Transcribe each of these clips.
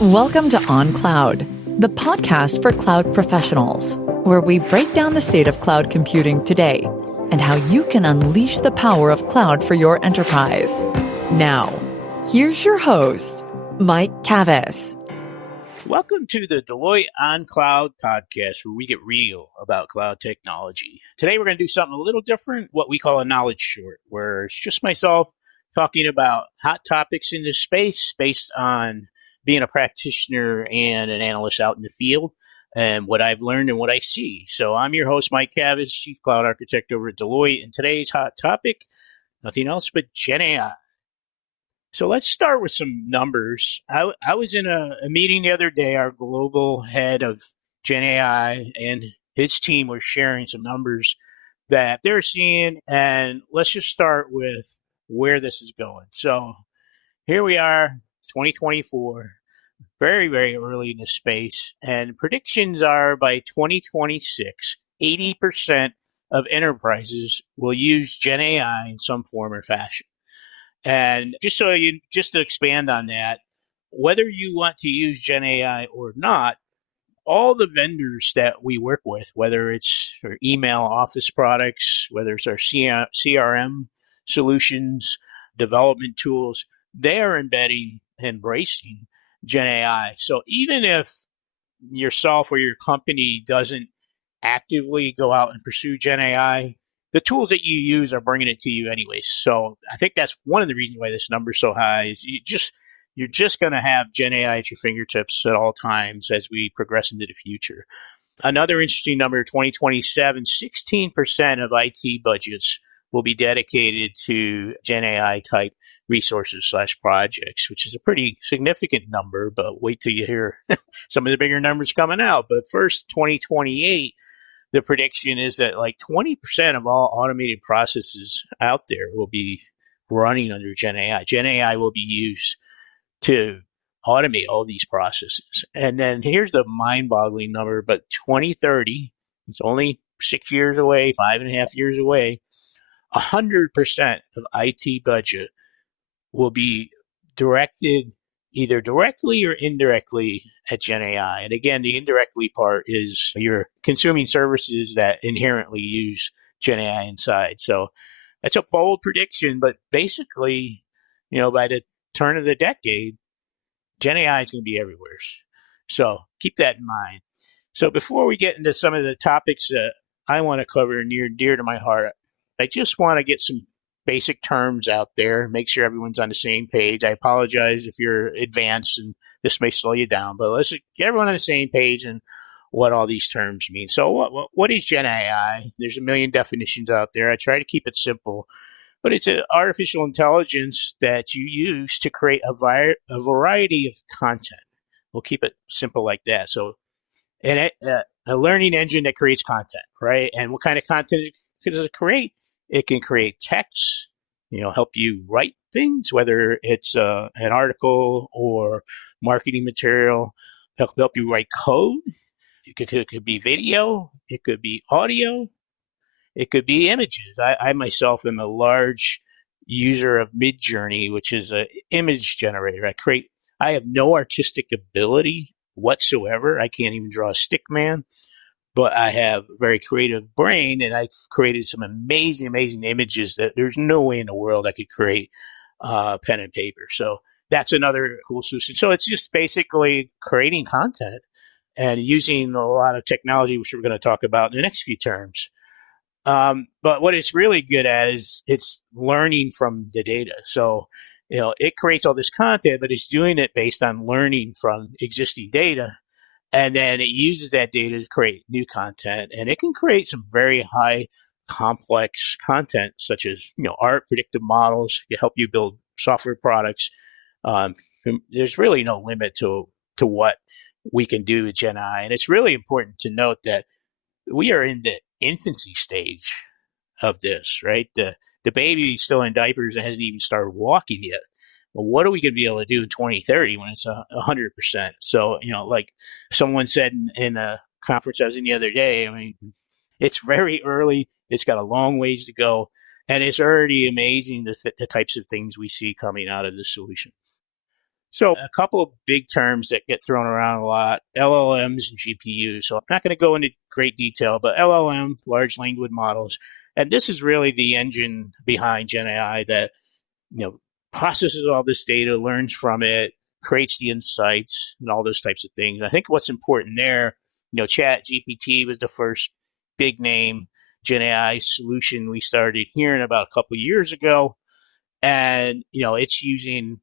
Welcome to On Cloud, the podcast for cloud professionals, where we break down the state of cloud computing today and how you can unleash the power of cloud for your enterprise. Now, here's your host, Mike Kavis. Welcome to the Deloitte On Cloud podcast, where we get real about cloud technology. Today, we're going to do something a little different, what we call a knowledge short, where it's just myself talking about hot topics in this space based on being a practitioner and an analyst out in the field and what I've learned and what I see. So I'm your host, Mike Kavis, Chief Cloud Architect over at Deloitte, and today's hot topic, nothing else but Gen AI. So let's start with some numbers. I was in a meeting the other day. Our global head of Gen AI and his team were sharing some numbers that they're seeing. And let's just start with where this is going. So here we are, 2024, very, very early in the space. And predictions are by 2026, 80% of enterprises will use Gen AI in some form or fashion. And just to expand on that, whether you want to use Gen AI or not, all the vendors that we work with, whether it's our email office products, whether it's our CRM solutions, development tools, they are embracing Gen AI. So even if yourself or your company doesn't actively go out and pursue Gen AI, the tools that you use are bringing it to you anyways. So I think that's one of the reasons why this number is so high. Is you're just going to have Gen AI at your fingertips at all times as we progress into the future. Another interesting number, 2027, 16% of IT budgets will be dedicated to Gen AI type resources / projects, which is a pretty significant number, but wait till you hear some of the bigger numbers coming out. But first, 2028, the prediction is that like 20% of all automated processes out there will be running under Gen AI. Gen AI will be used to automate all these processes. And then here's the mind-boggling number, but 2030, it's only 6 years away, 5.5 years away, 100% of IT budget will be directed either directly or indirectly at Gen AI. And again, the indirectly part is you're consuming services that inherently use Gen AI inside. So that's a bold prediction, but basically, by the turn of the decade, Gen AI is going to be everywhere. So keep that in mind. So before we get into some of the topics that I want to cover near and dear to my heart, I just want to get some basic terms out there, make sure everyone's on the same page. I apologize if you're advanced and this may slow you down, but let's get everyone on the same page and what all these terms mean. So what is Gen AI? There's a million definitions out there. I try to keep it simple, but it's an artificial intelligence that you use to create a variety of content. We'll keep it simple like that. So a learning engine that creates content, right? And what kind of content does it create? It can create text, help you write things, whether it's an article or marketing material, help you write code. It could be video. It could be audio. It could be images. I myself am a large user of Midjourney, which is an image generator. I have no artistic ability whatsoever. I can't even draw a stick man. But I have a very creative brain, and I've created some amazing, amazing images that there's no way in the world I could create pen and paper. So that's another cool solution. So it's just basically creating content and using a lot of technology, which we're going to talk about in the next few terms. But what it's really good at is it's learning from the data. So, it creates all this content, but it's doing it based on learning from existing data. And then it uses that data to create new content, and it can create some very high complex content, such as, art, predictive models to help you build software products. There's really no limit to what we can do with Gen AI. And it's really important to note that we are in the infancy stage of this, right? The baby is still in diapers and hasn't even started walking yet. Well, what are we going to be able to do in 2030 when it's 100%? So, like someone said in a conference I was in the other day, it's very early. It's got a long ways to go. And it's already amazing the types of things we see coming out of this solution. So a couple of big terms that get thrown around a lot, LLMs and GPUs. So I'm not going to go into great detail, but LLM, large language models, and this is really the engine behind Gen AI that, processes all this data, learns from it, creates the insights and all those types of things. And I think what's important there, Chat GPT was the first big name Gen AI solution we started hearing about a couple of years ago. And, it's using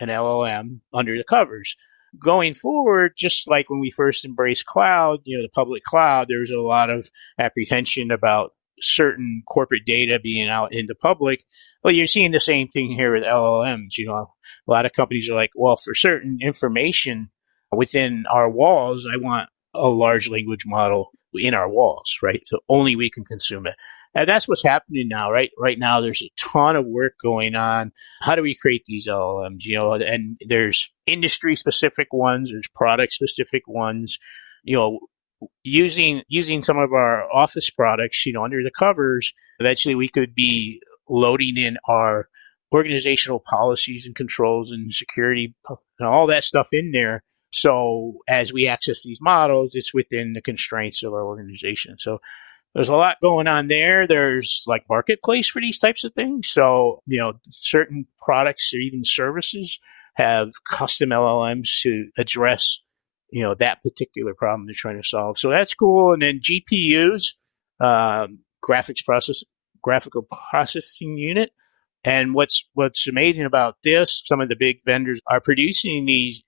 an LLM under the covers. Going forward, just like when we first embraced cloud, the public cloud, there's a lot of apprehension about certain corporate data being out in the public. Well, you're seeing the same thing here with LLMs. A lot of companies are like, well, for certain information within our walls, I want a large language model in our walls, right? So only we can consume it. And that's what's happening now, right? Right now, there's a ton of work going on. How do we create these LLMs? And there's industry specific ones, there's product specific ones, using some of our office products, under the covers. Eventually, we could be loading in our organizational policies and controls and security and all that stuff in there. So as we access these models, it's within the constraints of our organization. So there's a lot going on there. There's like marketplace for these types of things. So, certain products or even services have custom LLMs to address, that particular problem they're trying to solve. So that's cool. And then GPUs, graphical processing unit. And what's amazing about this, some of the big vendors are producing these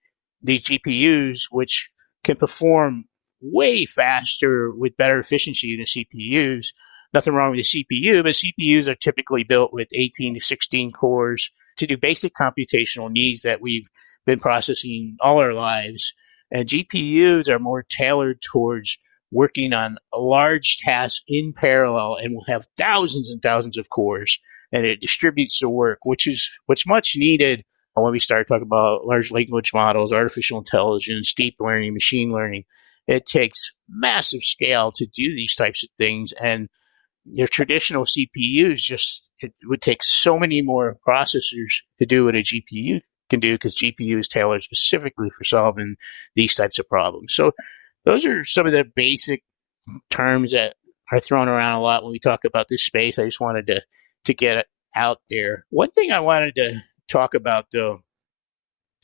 GPUs, which can perform way faster with better efficiency than CPUs. Nothing wrong with the CPU, but CPUs are typically built with 18 to 16 cores to do basic computational needs that we've been processing all our lives. And GPUs are more tailored towards working on large tasks in parallel and will have thousands and thousands of cores, and it distributes the work, which is what's much needed when we start talking about large language models, artificial intelligence, deep learning, machine learning. It takes massive scale to do these types of things. And your traditional CPUs it would take so many more processors to do what a GPU can do, because GPU is tailored specifically for solving these types of problems. So those are some of the basic terms that are thrown around a lot when we talk about this space. I just wanted to get it out there. One thing I wanted to talk about, though,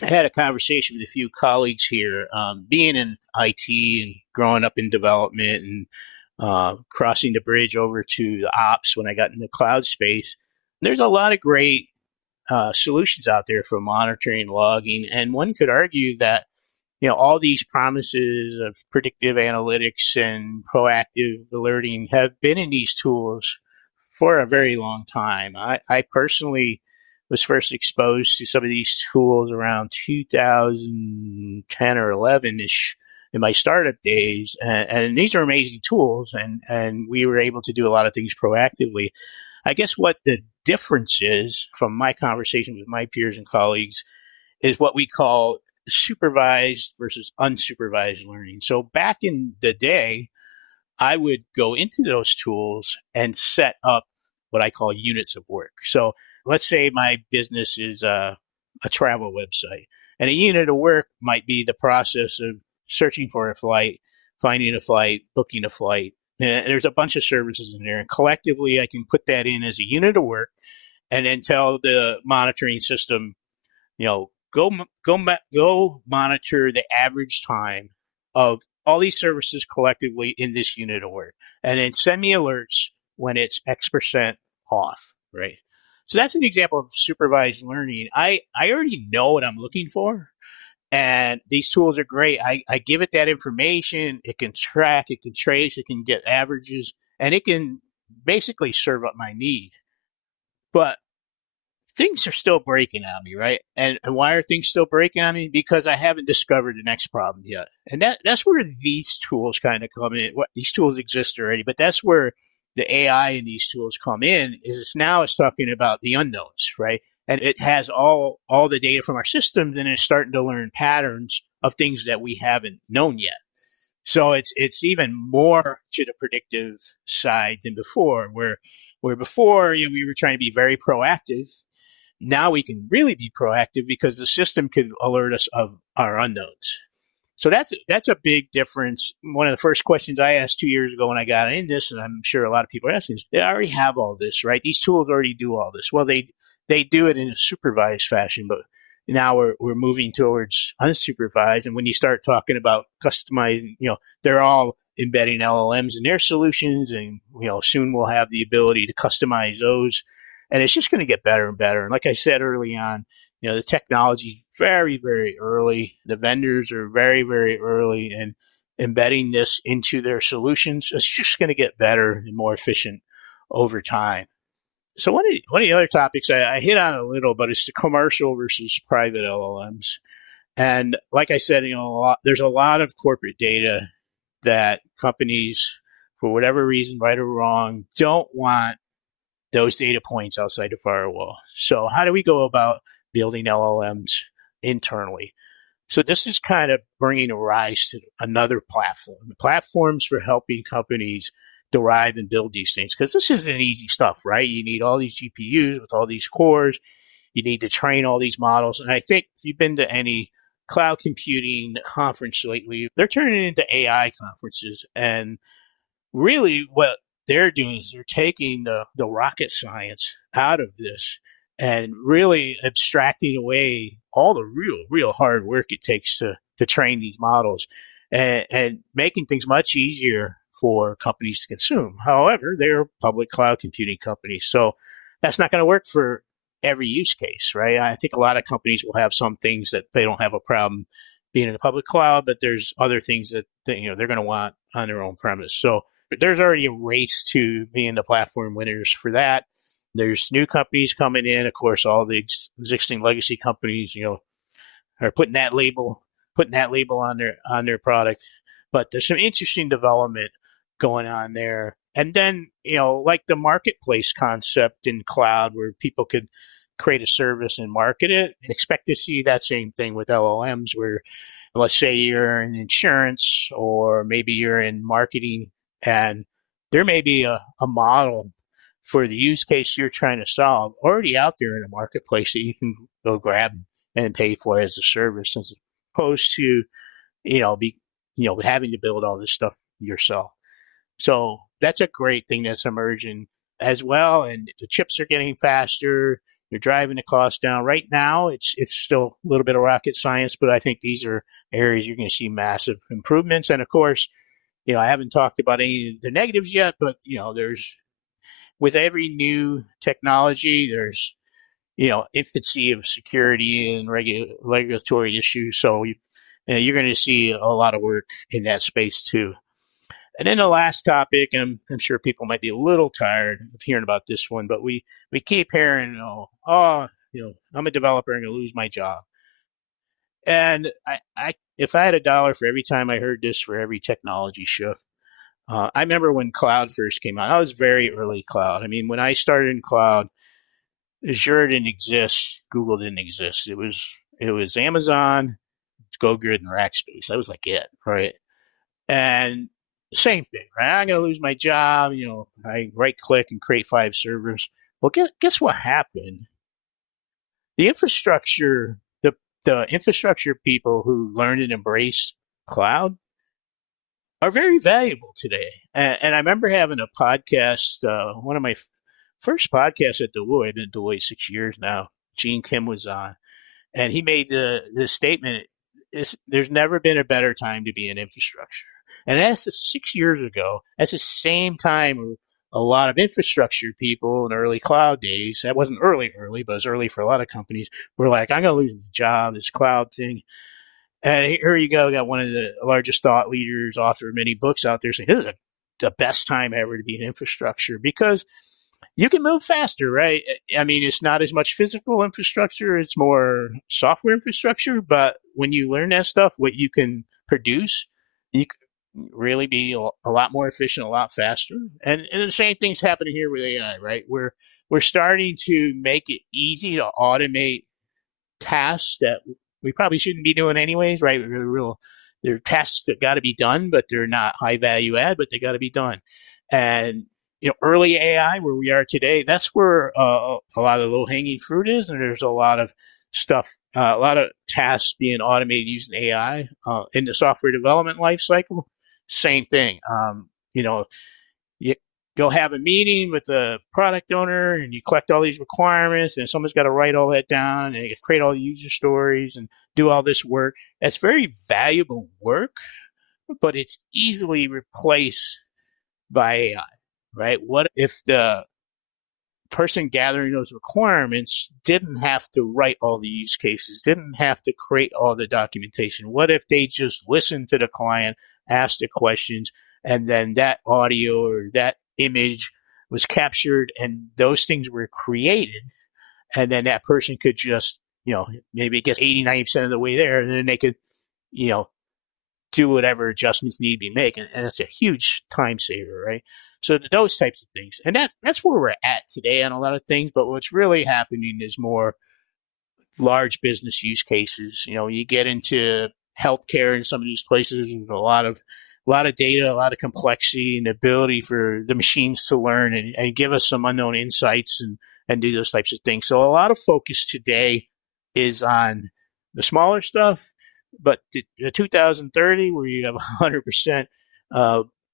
I had a conversation with a few colleagues here, being in IT and growing up in development and crossing the bridge over to the ops when I got in the cloud space. There's a lot of great solutions out there for monitoring, logging, and one could argue that all these promises of predictive analytics and proactive alerting have been in these tools for a very long time. I personally was first exposed to some of these tools around 2010 or 11-ish in my startup days. And these are amazing tools, and we were able to do a lot of things proactively. I guess what the difference is from my conversation with my peers and colleagues is what we call supervised versus unsupervised learning. So back in the day, I would go into those tools and set up what I call units of work. So let's say my business is a travel website, and a unit of work might be the process of searching for a flight, finding a flight, booking a flight. And there's a bunch of services in there, and collectively I can put that in as a unit of work and then tell the monitoring system, go monitor the average time of all these services collectively in this unit of work, and then send me alerts when it's X% off, right? So that's an example of supervised learning. I already know what I'm looking for, and these tools are great. I give it that information. It can track, it can trace, it can get averages, and it can basically serve up my need. But things are still breaking on me, right? And why are things still breaking on me? Because I haven't discovered the next problem yet. And that's where these tools kind of come in. These tools exist already, but that's where the AI in these tools come in, is it's talking about the unknowns, right? And it has all the data from our systems, and it's starting to learn patterns of things that we haven't known yet. So it's even more to the predictive side than before, where before we were trying to be very proactive. now we can really be proactive because the system can alert us of our unknowns. So that's a big difference. One of the first questions I asked 2 years ago when I got in this, and I'm sure a lot of people are asking, is they already have all this, right? These tools already do all this. Well, they do it in a supervised fashion, but now we're moving towards unsupervised. And when you start talking about customizing, they're all embedding LLMs in their solutions, and soon we'll have the ability to customize those. And it's just going to get better and better. And like I said early on, the technology is very, very early. The vendors are very, very early in embedding this into their solutions. It's just going to get better and more efficient over time. So one of the other topics I hit on a little, but it's the commercial versus private LLMs. And like I said, there's a lot of corporate data that companies, for whatever reason, right or wrong, don't want those data points outside the firewall. So how do we go about building LLMs internally? So this is kind of bringing a rise to another platform. The platforms for helping companies derive and build these things, because this isn't easy stuff, right? You need all these GPUs with all these cores. You need to train all these models. And I think if you've been to any cloud computing conference lately, they're turning into AI conferences. And really what they're doing is they're taking the rocket science out of this and really abstracting away all the real hard work it takes to train these models and making things much easier for companies to consume. However, they're public cloud computing companies, so that's not going to work for every use case, right? I think a lot of companies will have some things that they don't have a problem being in a public cloud, but there's other things that they're going to want on their own premise. So there's already a race to being the platform winners for that. There's new companies coming in. Of course, all the existing legacy companies, are putting that label on their product. But there's some interesting development going on there. And then, like the marketplace concept in cloud where people could create a service and market it, expect to see that same thing with LLMs where, let's say you're in insurance or maybe you're in marketing, and there may be a model for the use case you're trying to solve already out there in a marketplace that you can go grab and pay for as a service, as opposed to, having to build all this stuff yourself. So that's a great thing that's emerging as well. And the chips are getting faster. You're driving the cost down. Right now, it's still a little bit of rocket science, but I think these are areas you're going to see massive improvements. And of course, I haven't talked about any of the negatives yet, but there's, with every new technology, there's infancy of security and regulatory issues. So you're going to see a lot of work in that space too. And then the last topic, and I'm sure people might be a little tired of hearing about this one, but we keep hearing, I'm a developer, I'm going to lose my job. And I if I had $1 for every time I heard this for every technology shift, I remember when cloud first came out. I was very early cloud. I mean, when I started in cloud, Azure didn't exist, Google didn't exist. It was Amazon, GoGrid, and Rackspace. That was like it, right? And same thing, right? I'm going to lose my job. I right click and create 5 servers. Well, guess what happened? The infrastructure, the infrastructure people who learned and embraced cloud are very valuable today. And I remember having a podcast, one of my first podcasts at Deloitte. I've been at Deloitte 6 years now. Gene Kim was on, and he made the statement: "There's never been a better time to be in infrastructure." And that's 6 years ago. That's the same time a lot of infrastructure people in the early cloud days, that wasn't early, but it was early for a lot of companies, were like, I'm going to lose the job, this cloud thing. And here you go, got one of the largest thought leaders, author of many books out there saying, this is the best time ever to be in infrastructure because you can move faster, right? I mean, it's not as much physical infrastructure, it's more software infrastructure. But when you learn that stuff, what you can produce, you can really be a lot more efficient, a lot faster. And the same thing's happening here with AI, right? We're starting to make it easy to automate tasks that we probably shouldn't be doing anyways, right? They're tasks that got to be done, but they're not high value add, but they got to be done. And early AI where we are today, that's where a lot of low hanging fruit is. And there's a lot of stuff, a lot of tasks being automated using AI in the software development lifecycle. Same thing. You go have a meeting with the product owner and you collect all these requirements, and someone's got to write all that down and create all the user stories and do all this work. That's very valuable work, but it's easily replaced by AI, right? What if the person gathering those requirements didn't have to write all the use cases, didn't have to create all the documentation? What if they just listened to the client, asked the questions, and then that audio or that image was captured and those things were created, and then that person could just, maybe it gets 80, 90% of the way there, and then they could, do whatever adjustments need to be made. And that's a huge time saver, right? So those types of things. And that's where we're at today on a lot of things. But what's really happening is more large business use cases. You get into healthcare in some of these places, there's a lot of data, a lot of complexity, and ability for the machines to learn and give us some unknown insights and do those types of things. So a lot of focus today is on the smaller stuff. But the 2030, where you have 100%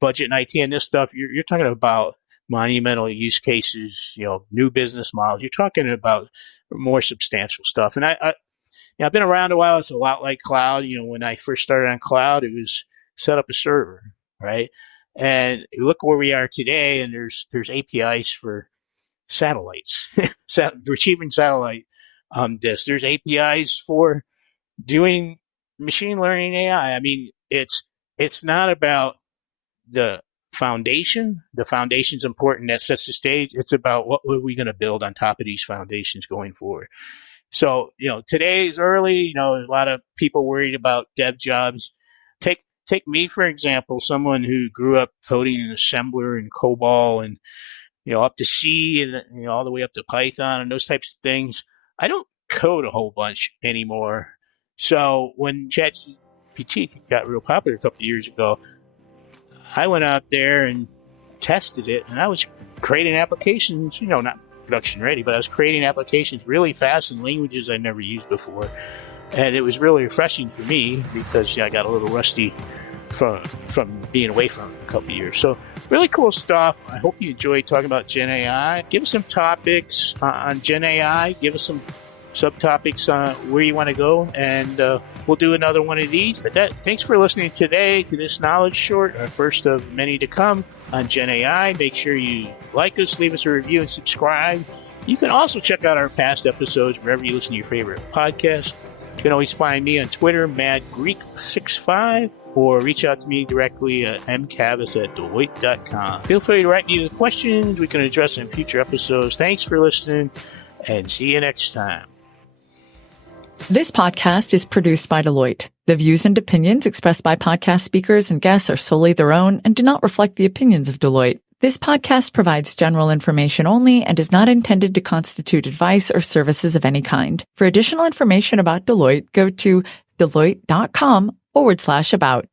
budget in IT and this stuff, you're talking about monumental use cases, new business models. You're talking about more substantial stuff. And I've been around a while. It's a lot like cloud. When I first started on cloud, it was set up a server, right? And you look where we are today, and there's APIs for satellites, retrieving satellite disks. There's APIs for doing machine learning AI. I mean, it's not about the foundation. The foundation's important. That sets the stage. It's about what are we going to build on top of these foundations going forward. So, today is early. There's a lot of people worried about dev jobs. Take me, for example, someone who grew up coding in assembler and COBOL and, up to C and, all the way up to Python and those types of things. I don't code a whole bunch anymore. So when ChatGPT got real popular a couple of years ago, I went out there and tested it, and I was creating applications, not production ready, but I was creating applications really fast in languages I never used before. And it was really refreshing for me because I got a little rusty from being away from it a couple of years. So really cool stuff. I hope you enjoyed talking about Gen AI. Give us some topics on Gen AI. Give us some subtopics on where you want to go, and we'll do another one of these. But thanks for listening today to this knowledge short, our first of many to come on Gen AI. Make sure you like us, leave us a review, and subscribe. You can also check out our past episodes wherever you listen to your favorite podcast. You can always find me on Twitter, MadGreek65, or reach out to me directly at mkavis@deloitte.com. Feel free to write me the questions we can address in future episodes. Thanks for listening, and see you next time. This podcast is produced by Deloitte. The views and opinions expressed by podcast speakers and guests are solely their own and do not reflect the opinions of Deloitte. This podcast provides general information only and is not intended to constitute advice or services of any kind. For additional information about Deloitte, go to deloitte.com/about.